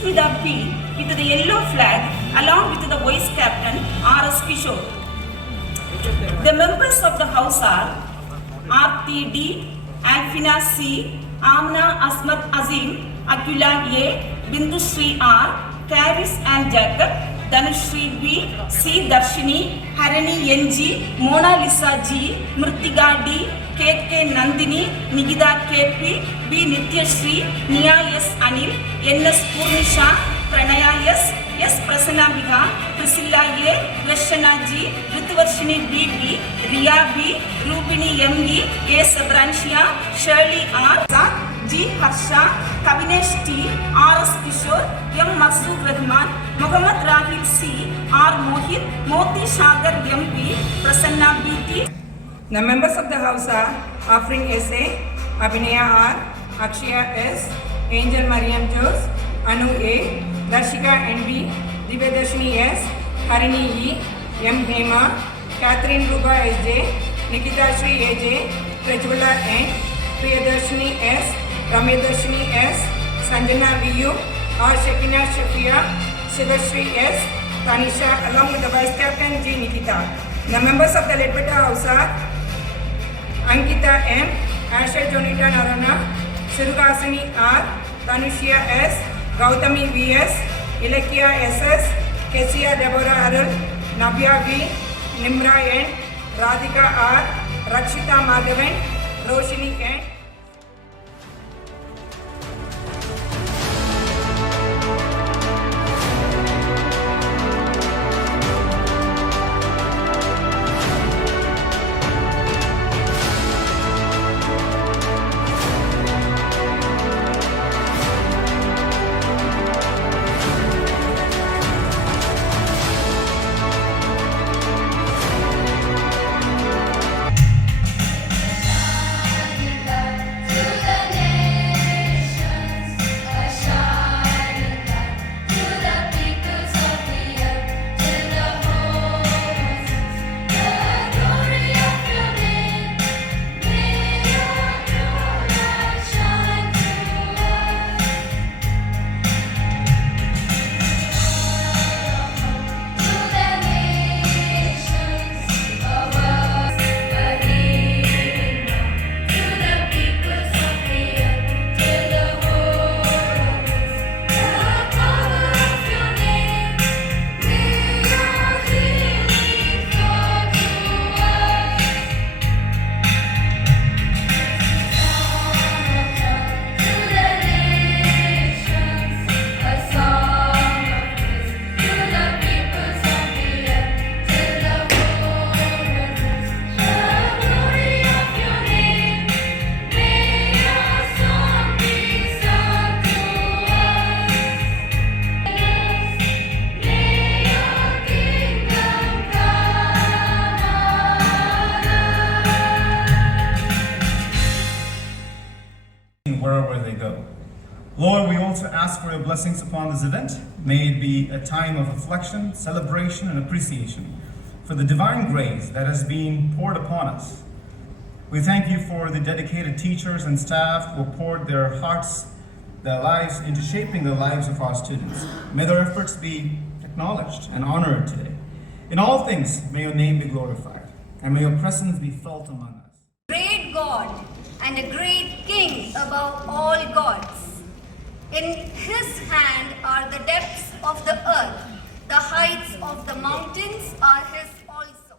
Sushmita P. with the yellow flag along with the Vice Captain R.S. Kishore. The members of the House are Aarti D, Alfina C, Amna Asmat Azim, Akula A, Bindu Sri R, Karis and Jacob, Dhanushri B, C. Darshini, Harini NG, Mona Lisa G, Mritika D, KK Nandini, Nigida KP, B. Nityashri, Nia S. Anil, NS Purnisha, Pranaya S. S. Prasanna Bigha, Priscilla A, Yashana G, Rituvarshini BB, Riya B, Rubini ME, A. Sabranshia, Shirley R, G. Harsha, Kavinesh T, R.S. Kishore, M. Masud Rahman, Muhammad Rahil C, R. Mohit, Moti Shagar MP, Prasanna BT. The members of the House are Afrin S.A., Abhinaya R., Akshaya S., Angel Mariam Jose, Anu A., Darshika N.B., Divyadarshini S., Harini E., M. Hema, Catherine Ruba S.J., Nikita Shri A.J., Prajwala N., Priyadarshini S., Ramyadarshini S., Sanjana V.U., R. Shekina Shafia, Shidashri S., Tanisha, along with the Vice Captain G. Nikita. The members of the Ledbetter House are Ankita M, Asha Jonita Narana, Sirugasini R, Tanushia S, Gautami V.S., Ilakia S.S., Kesia Deborah Arul, Nabya V, Nimra N, Radhika R, Rakshita Madhavan, Roshini N. Wherever they go. Lord, we also ask for your blessings upon this event. May it be a time of reflection, celebration, and appreciation for the divine grace that has been poured upon us. We thank you for the dedicated teachers and staff who poured their hearts, their lives into shaping the lives of our students. May their efforts be acknowledged and honored today. In all things, may your name be glorified, and may your presence be felt among us. Great God and a great King above all gods. In his hand are the depths of the earth, the heights of the mountains are his also.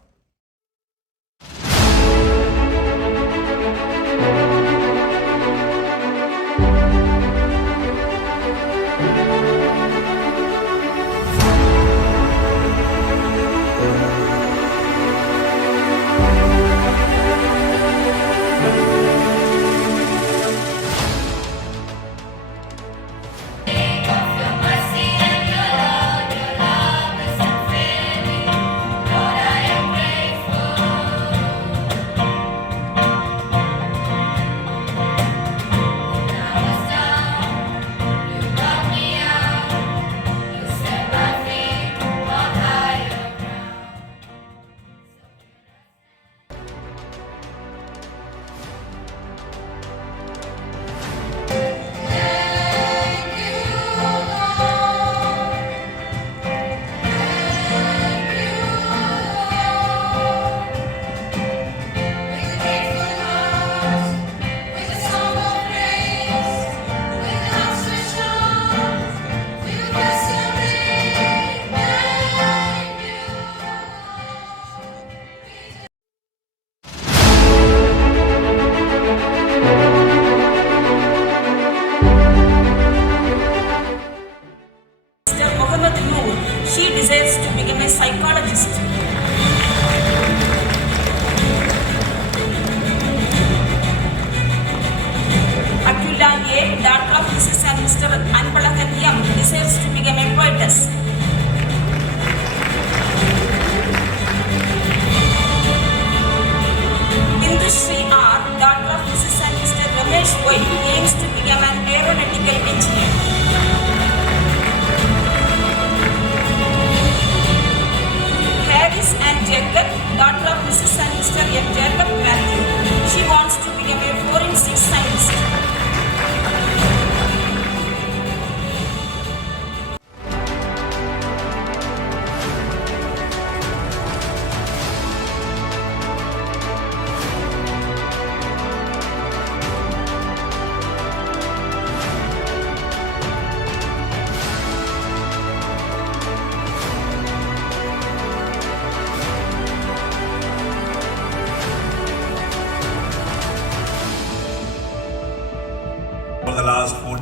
Your mercy and your love is infinite.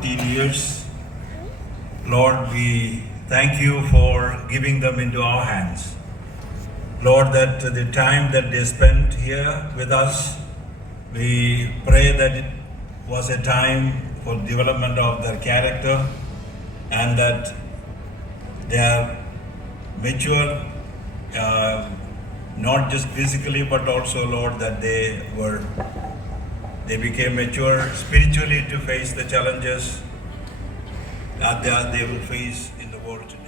14 years. Lord, we thank you for giving them into our hands. Lord, that the time that they spent here with us, we pray that it was a time for development of their character and that they are mature, not just physically, but also, Lord, that they became mature spiritually to face the challenges that they will face in the world today.